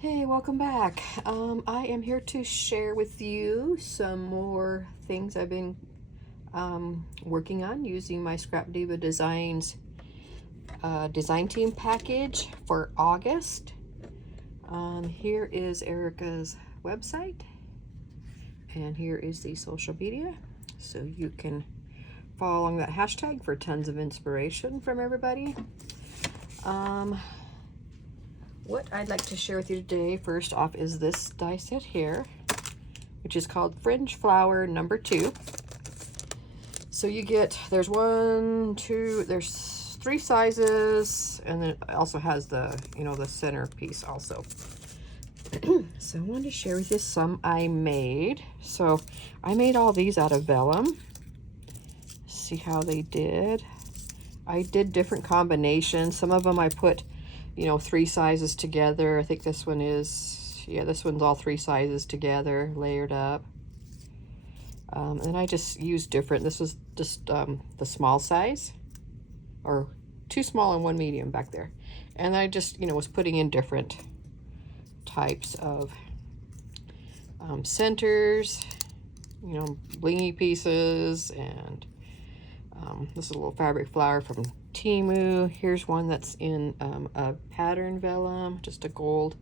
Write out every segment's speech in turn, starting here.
Hey, welcome back. I am here to share with you some more things I've been working on using my Scrap Diva Designs design team package for August. Here is Erica's website, and here is the social media, so you can follow along that hashtag for tons of inspiration from everybody. What I'd like to share with you today, first off, is this die set here, which is called Fringe Flower number 2. So you get, there's three sizes, and then it also has the, the center piece also. So I wanted to share with you some I made. So I made all these out of vellum. See how they did. I did different combinations. Some of them I put, three sizes together. I think this one is, yeah, this one's all three sizes together, layered up. And I just used different. This was just the small size, or 2 small and 1 medium back there. And I just, was putting in different types of centers, blingy pieces, and this is a little fabric flower from Timu. Here's one that's in a pattern vellum, just a gold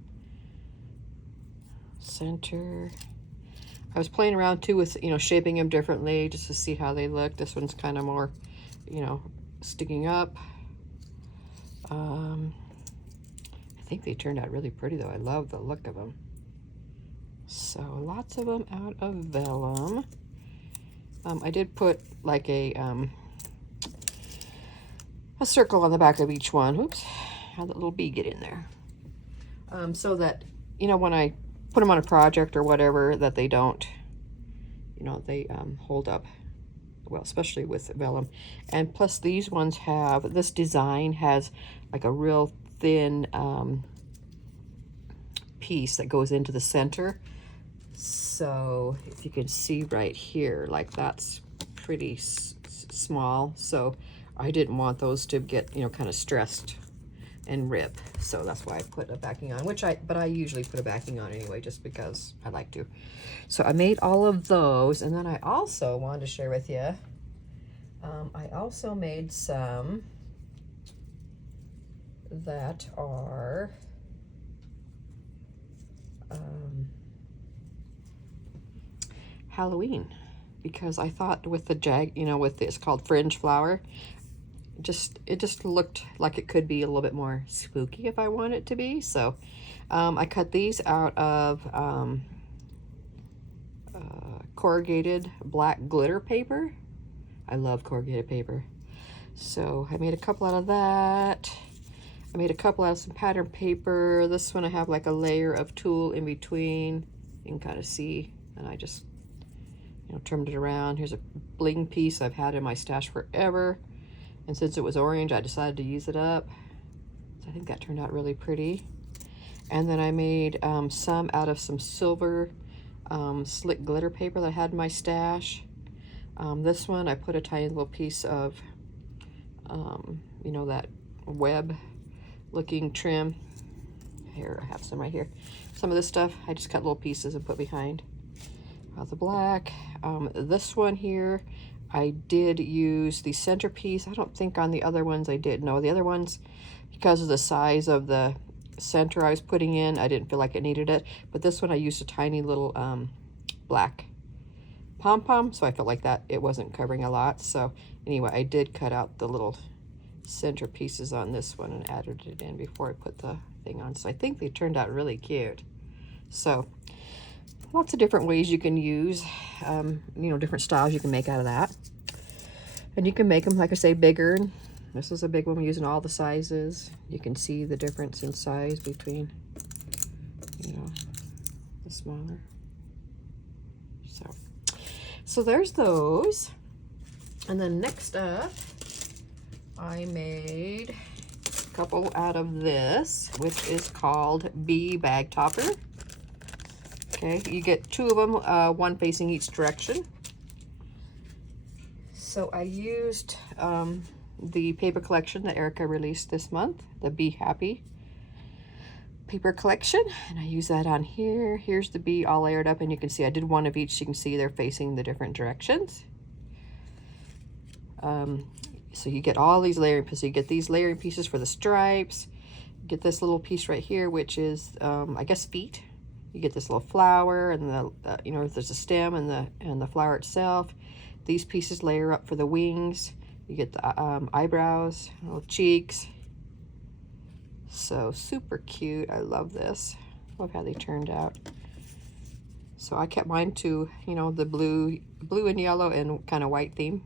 center. I was playing around too with, shaping them differently just to see how they look. This one's kind of more, sticking up. I think they turned out really pretty though. I love the look of them. So lots of them out of vellum. I did put like a circle on the back of each one. Oops, how that little bee get in there? So that, when I put them on a project or whatever, that they don't, they hold up well, especially with vellum. And plus these ones have, this design has like a real thin piece that goes into the center. So if you can see right here, like that's pretty small. So I didn't want those to get, kind of stressed and rip. So that's why I put a backing on, but I usually put a backing on anyway, just because I like to. So I made all of those. And then I also wanted to share with you, I also made some that are, Halloween, because I thought with the with this called Fringe Flower, it just looked like it could be a little bit more spooky if I want it to be. So I cut these out of corrugated black glitter paper. I love corrugated paper. So I made a couple out of that. I made a couple out of some pattern paper. This one I have like a layer of tulle in between. You can kind of see, and I just trimmed it around. Here's a bling piece I've had in my stash forever, and since it was orange, I decided to use it up. So I think that turned out really pretty. And then I made some out of some silver slick glitter paper that I had in my stash. This one I put a tiny little piece of that web looking trim. Here, I have some right here. Some of this stuff I just cut little pieces and put behind the black. This one here, I did use the centerpiece. I don't think on the other ones I did. No, the other ones, because of the size of the center I was putting in, I didn't feel like it needed it. But this one I used a tiny little black pom-pom, so I felt like that it wasn't covering a lot. So anyway, I did cut out the little center pieces on this one and added it in before I put the thing on. So I think they turned out really cute. So lots of different ways you can use, different styles you can make out of that. And you can make them, like I say, bigger. This is a big one. I'm using all the sizes. You can see the difference in size between, the smaller. So there's those. And then next up, I made a couple out of this, which is called Bee Bag Topper. Okay, you get 2 of them, one facing each direction. So I used the paper collection that Erica released this month, the Be Happy paper collection, and I use that on here. Here's the bee all layered up, and you can see I did one of each, so you can see they're facing the different directions. So you get all these layering pieces. So you get these layering pieces for the stripes. You get this little piece right here, which is I guess feet. You get this little flower, and the you know, there's a stem and the flower itself. These pieces layer up for the wings. You get the eyebrows, little cheeks. So super cute. I love this. Love how they turned out. So I kept mine to, you know, the blue and yellow and kind of white theme.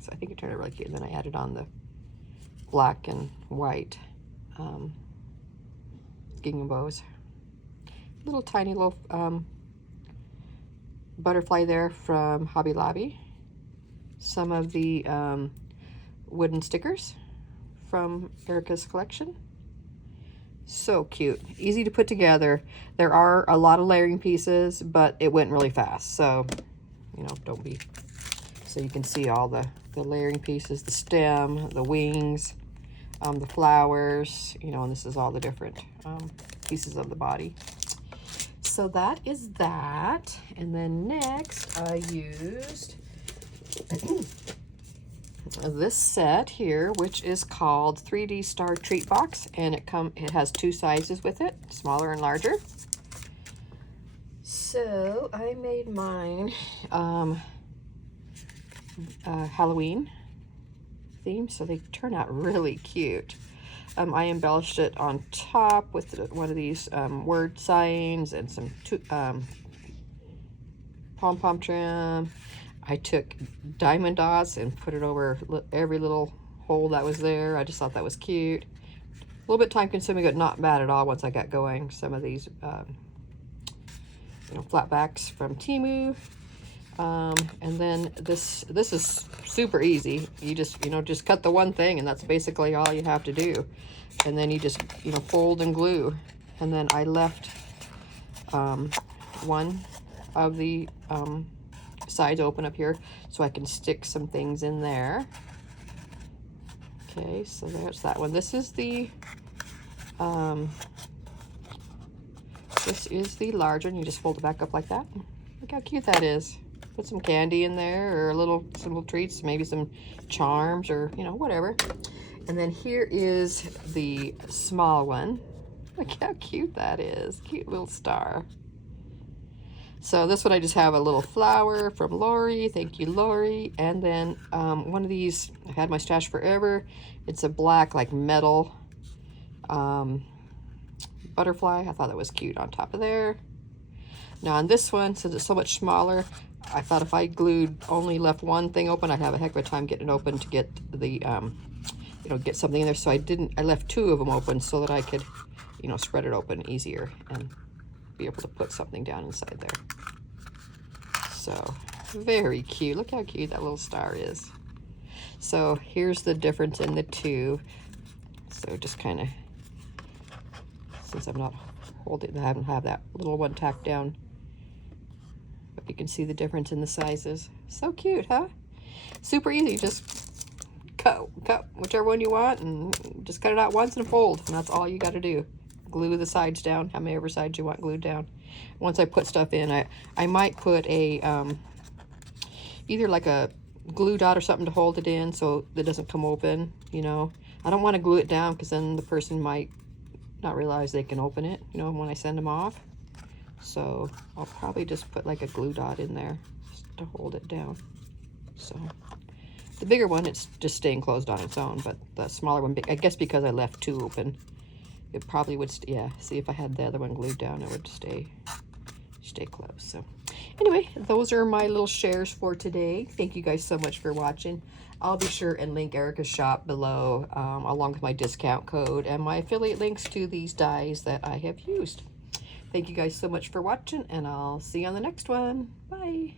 So I think it turned out really cute. And then I added on the black and white gingham bows. Little tiny little butterfly there from Hobby Lobby. Some of the wooden stickers from Erica's collection. So cute, easy to put together. There are a lot of layering pieces, but it went really fast. So, you know, don't be. So you can see all the layering pieces, the stem, the wings, the flowers, you know, and this is all the different pieces of the body. So that is that. And then next I used this set here, which is called 3D Star Treat Box, and it has two sizes with it, smaller and larger. So I made mine Halloween theme, so they turn out really cute. I embellished it on top with one of these word signs and some pom-pom trim. I took diamond dots and put it over every little hole that was there. I just thought that was cute. A little bit time consuming, but not bad at all once I got going. Some of these, you know, flat backs from Temu. And then this is super easy. You just, you know, just cut the one thing, and that's basically all you have to do. And then you just, you know, fold and glue. And then I left one of the sides open up here so I can stick some things in there. Okay, so there's that one. This is the large one. You just fold it back up like that. Look how cute that is. Put some candy in there, or some little treats, maybe some charms, or, you know, whatever. And then here is the small one. Look how cute that is. Cute little star. So this one I just have a little flower from Lori. Thank you, Lori. And then one of these, I've had my stash forever. It's a black, like, metal butterfly. I thought that was cute on top of there. Now on this one, since it's so much smaller, I thought if I only left one thing open, I'd have a heck of a time getting it open to get the, you know, get something in there. So I left two of them open so that I could, you know, spread it open easier and be able to put something down inside there. So very cute. Look how cute that little star is. So here's the difference in the two. So just kind of, since I'm not holding, I haven't had that little one tacked down, but you can see the difference in the sizes. So cute, huh? Super easy. Just cut whichever one you want and just cut it out once and fold, and that's all you got to do. Glue the sides down, how many sides you want glued down. Once I put stuff in, I might put a either like a glue dot or something to hold it in so it doesn't come open, you know. I don't want to glue it down because then the person might not realize they can open it, you know, when I send them off. So I'll probably just put like a glue dot in there just to hold it down. So the bigger one, it's just staying closed on its own, but the smaller one, I guess because I left two open, it probably would, yeah, see, if I had the other one glued down, it would stay closed. So anyway, those are my little shares for today. Thank you guys so much for watching. I'll be sure and link Erica's shop below, along with my discount code and my affiliate links to these dies that I have used. Thank you guys so much for watching, and I'll see you on the next one. Bye.